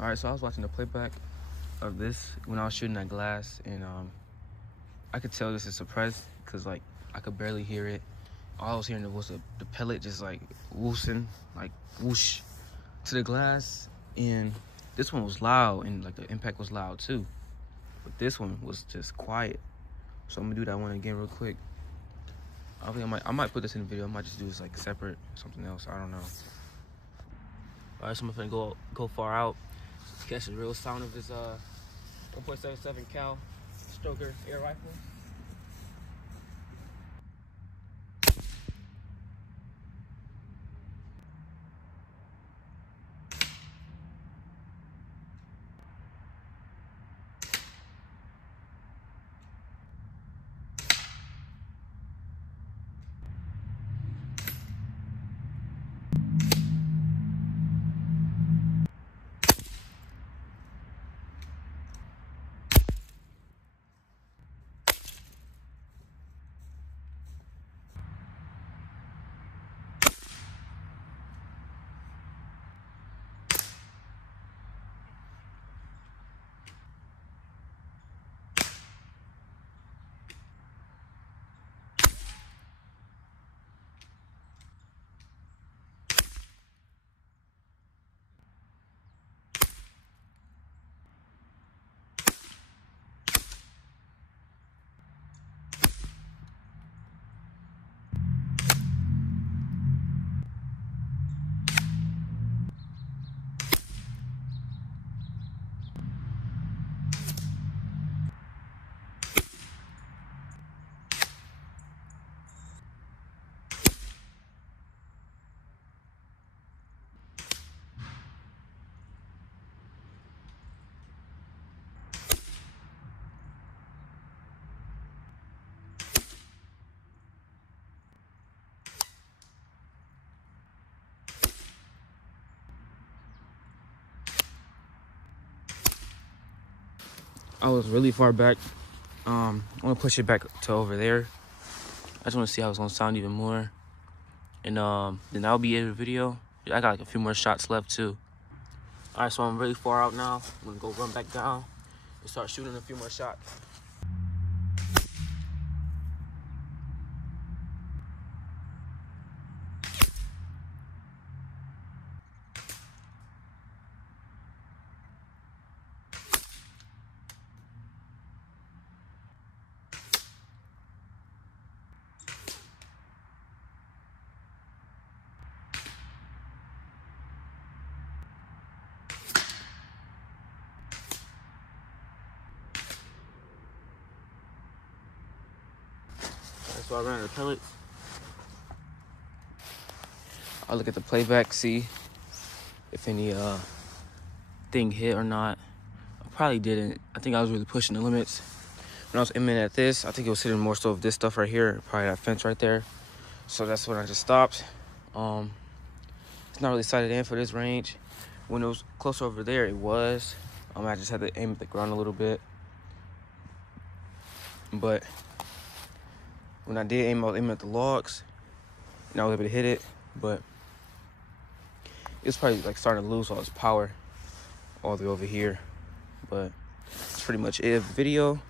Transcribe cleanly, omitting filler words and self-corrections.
All right, so I was watching the playback of this when I was shooting that glass, and I could tell this is suppressed because like I could barely hear it. All I was hearing was the pellet just like whooshing, like whoosh to the glass. And this one was loud, and like the impact was loud too. But this one was just quiet. So I'm gonna do that one again real quick. I think I might put this in the video. I might just do this like separate, something else. I don't know. All right, so I'm gonna go far out to catch the real sound of this 1.77 cal Stroger air rifle. I was really far back. I'm gonna push it back to over there. I just want to see how it's gonna sound even more. And then that'll be it in the video. I got like a few more shots left too. All right, so I'm really far out now. I'm gonna go run back down and start shooting a few more shots. So I ran out of pellets. I'll look at the playback, see if any thing hit or not. I probably didn't. I think I was really pushing the limits. When I was aiming at this, I think it was hitting more so of this stuff right here, probably that fence right there. So that's when I just stopped. It's not really sighted in for this range. When it was closer over there, it was. I just had to aim at the ground a little bit. But when I did aim, I was aiming at the logs, and I was able to hit it, but it's probably like starting to lose all its power all the way over here. But that's pretty much it. Video.